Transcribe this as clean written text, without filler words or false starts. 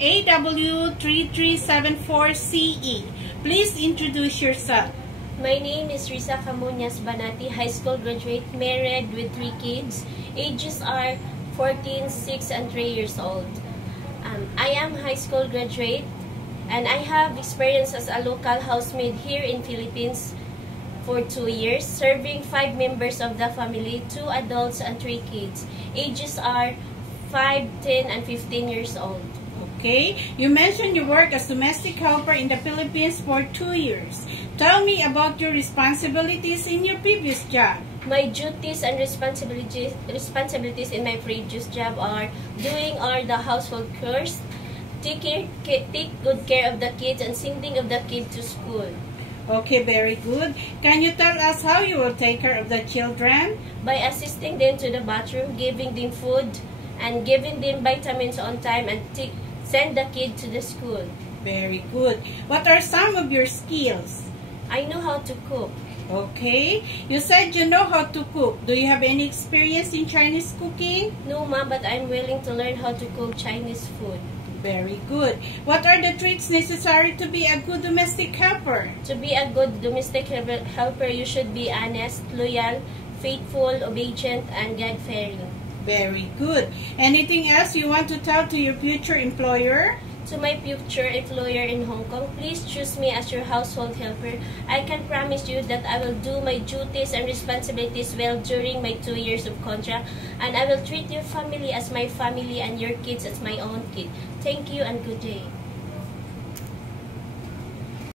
AW3374CE. Please introduce yourself. My name is Risa Camuñas Banati, high school graduate, married with 3 kids. Ages are 14, 6, and 3 years old. I am high school graduate, and I have experience as a local housemaid here in Philippines for 2 years, serving 5 members of the family, 2 adults and 3 kids. Ages are 5, 10, and 15 years old. Okay, you mentioned you work as domestic helper in the Philippines for 2 years. Tell me about your responsibilities in your previous job. My duties and responsibilities in my previous job are doing all the household chores, take good care of the kids, and sending of the kids to school. Okay, very good. Can you tell us how you will take care of the children? By assisting them to the bathroom, giving them food, and giving them vitamins on time, and send the kid to the school. Very good. What are some of your skills? I know how to cook. Okay. You said you know how to cook. Do you have any experience in Chinese cooking? No, Mom, but I'm willing to learn how to cook Chinese food. Very good. What are the traits necessary to be a good domestic helper? To be a good domestic helper, you should be honest, loyal, faithful, obedient, and God-fearing. Very good. Anything else you want to tell to your future employer? To my future employer in Hong Kong, please choose me as your household helper. I can promise you that I will do my duties and responsibilities well during my 2 years of contract, and I will treat your family as my family and your kids as my own kid. Thank you and good day.